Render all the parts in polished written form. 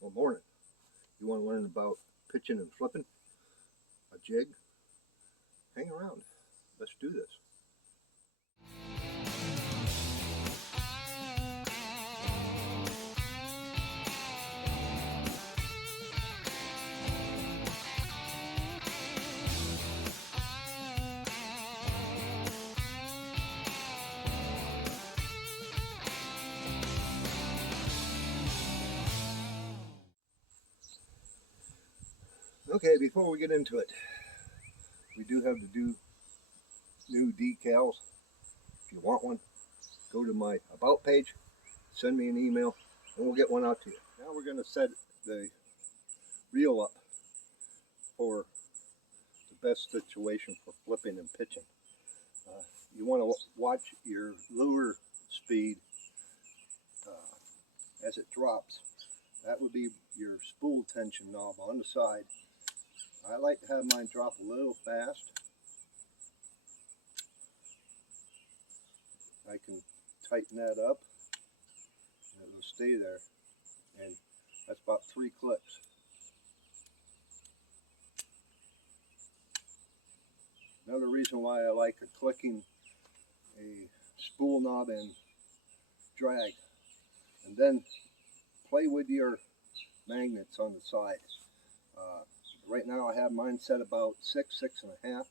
Well, morning. You want to learn about pitching and flipping a jig? Hang around. Let's do this. Okay, before we get into it, we do have to do new decals. If you want one, go to my About page, send me an email, and we'll get one out to you. Now we're going to set the reel up for the best situation for flipping and pitching. You want to watch your lure speed as it drops. That would be your spool tension knob on the side. I like to have mine drop a little fast. I can tighten that up and it'll stay there, and that's about 3 clicks. Another reason why I like clicking a spool knob and drag, and then play with your magnets on the side. Right now I have mine set about 6.5.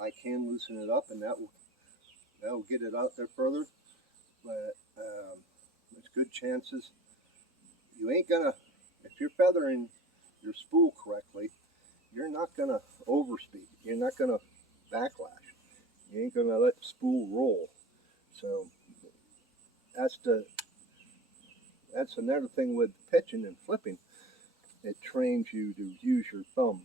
I can loosen it up and that will get it out there further, but there's good chances you ain't gonna, if you're feathering your spool correctly, you're not gonna overspeed, you're not gonna backlash, you ain't gonna let the spool roll. So that's another thing with pitching and flipping. It trains you to use your thumb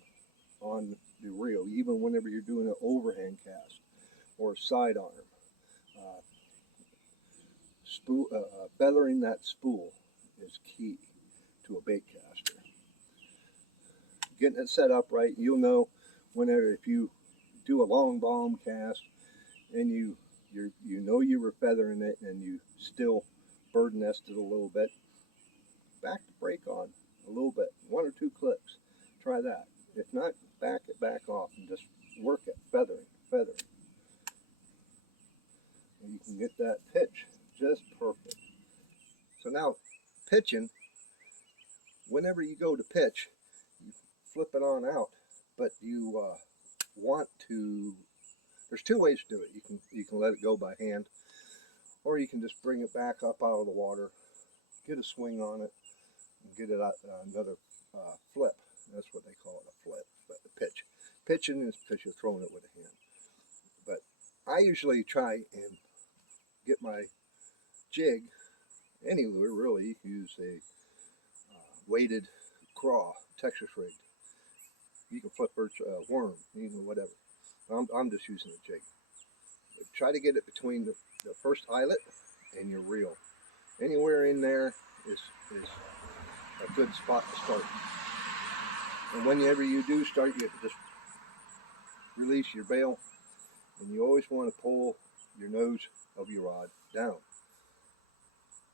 on the reel, even whenever you're doing an overhand cast or a sidearm. Feathering that spool is key to a bait caster. Getting it set up right, you'll know whenever, if you do a long bomb cast and you know you were feathering it and you still bird nested a little bit, back the brake on a little bit, 1 or 2 clicks. Try that. If not, back it back off and just work it, feathering. And you can get that pitch just perfect. So now, pitching, whenever you go to pitch, you flip it on out, but you want to, there's 2 ways to do it. You can let it go by hand, or you can just bring it back up out of the water, get a swing on it, and get it out, another flip. That's what they call it, a flip, but the pitch. Pitching is because you're throwing it with a hand. But I usually try and get my jig, any lure really, you can use a weighted craw, Texas rigged. You can flip worm, you can whatever. I'm just using a jig. But try to get it between the first eyelet and your reel. Anywhere in there is a good spot to start. And whenever you do start, you just release your bail, and you always want to pull your nose of your rod down.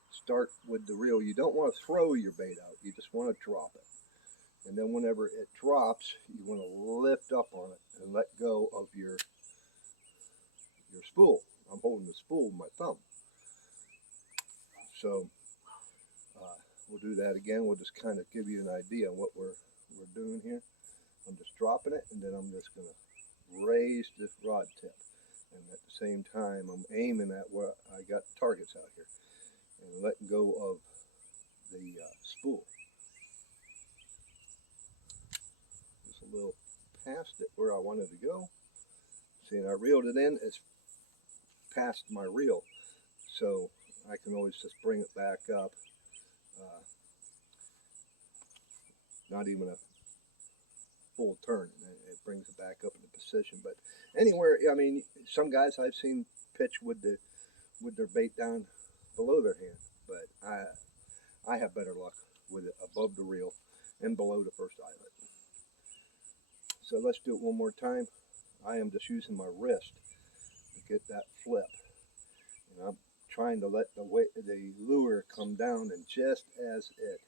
Start with the reel. You don't want to throw your bait out, you just want to drop it. And then whenever it drops, you want to lift up on it and let go of your spool. I'm holding the spool with my thumb. So we'll do that again. We'll just kind of give you an idea of what we're doing here. I'm just dropping it, and then I'm just going to raise this rod tip. And at the same time, I'm aiming at where I got targets out here, and letting go of the spool. Just a little past it where I wanted to go. See, and I reeled it in, it's past my reel, so I can always just bring it back up. Not even a full turn, and it brings it back up into position. But anywhere, I mean, some guys I've seen pitch with their bait down below their hand, but I have better luck with it above the reel and below the first eyelet. So let's do it one more time. I am just using my wrist to get that flip, and I'm trying to let the lure come down, and just as it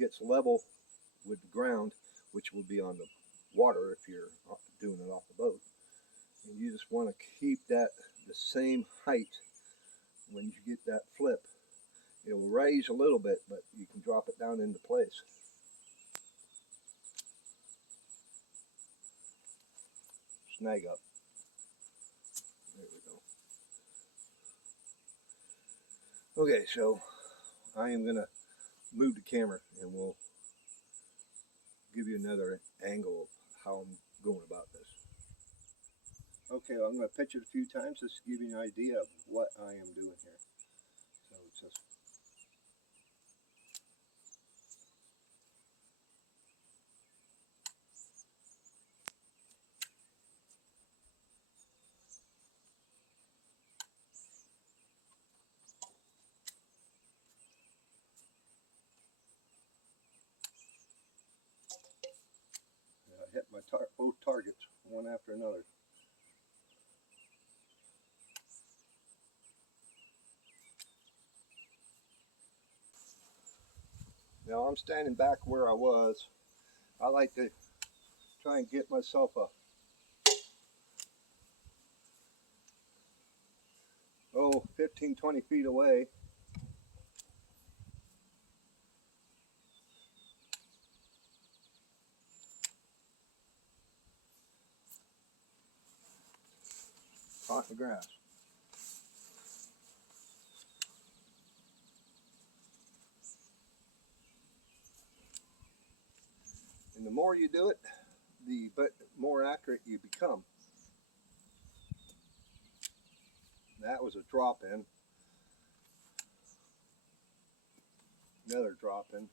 gets level with the ground, which will be on the water if you're doing it off the boat. And you just want to keep that the same height when you get that flip. It will raise a little bit, but you can drop it down into place. Snag up. There we go. Okay, so I am going to move the camera and we'll give you another angle of how I'm going about this. Okay, well, I'm going to pitch it a few times just to give you an idea of what I am doing here. So it's just hit my both targets one after another. Now I'm standing back where I was. I like to try and get myself a 15-20 feet away. Caught in the grass. And the more you do it, the more accurate you become. That was a drop in. Another drop in.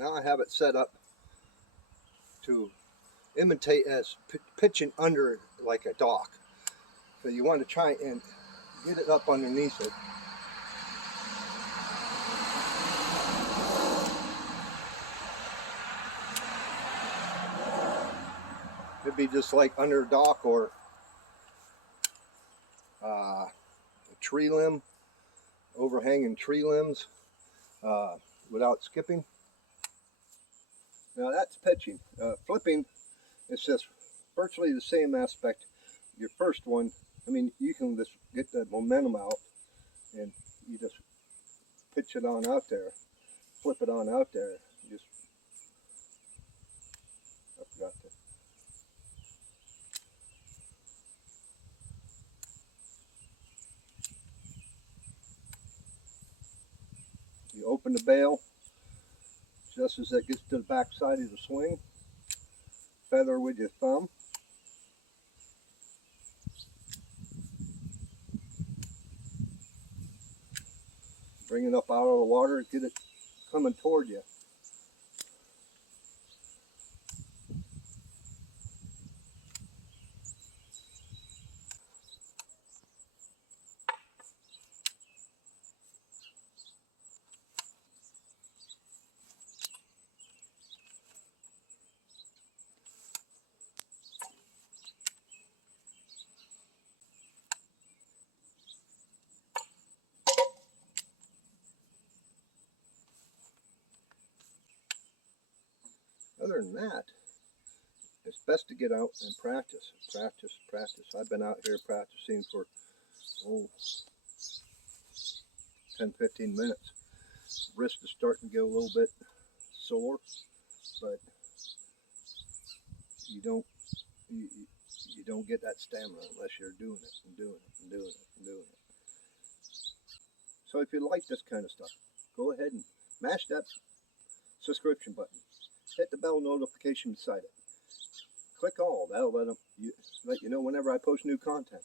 Now I have it set up to imitate as pitching under like a dock. So you want to try and get it up underneath it. It'd be just like under a dock or a tree limb, overhanging tree limbs without skipping. Now that's pitching. Flipping, it's just virtually the same aspect. Your first one, I mean, you can just get the momentum out and you just pitch it on out there, flip it on out there. Just, I forgot to. You open the bail just as it gets to the back side of the swing. Feather with your thumb. Bring it up out of the water, get it coming toward you. Other than that, it's best to get out and practice. I've been out here practicing for 10-15 minutes. Wrist is starting to get a little bit sore, but you don't get that stamina unless you're doing it and doing it and doing it and doing it. So if you like this kind of stuff, go ahead and mash that subscription button. Hit the bell notification beside it. Click all. That'll let you know whenever I post new content.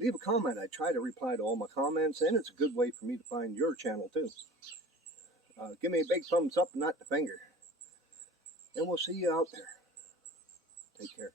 Leave a comment. I try to reply to all my comments, and it's a good way for me to find your channel too. Give me a big thumbs up, not the finger. And we'll see you out there. Take care.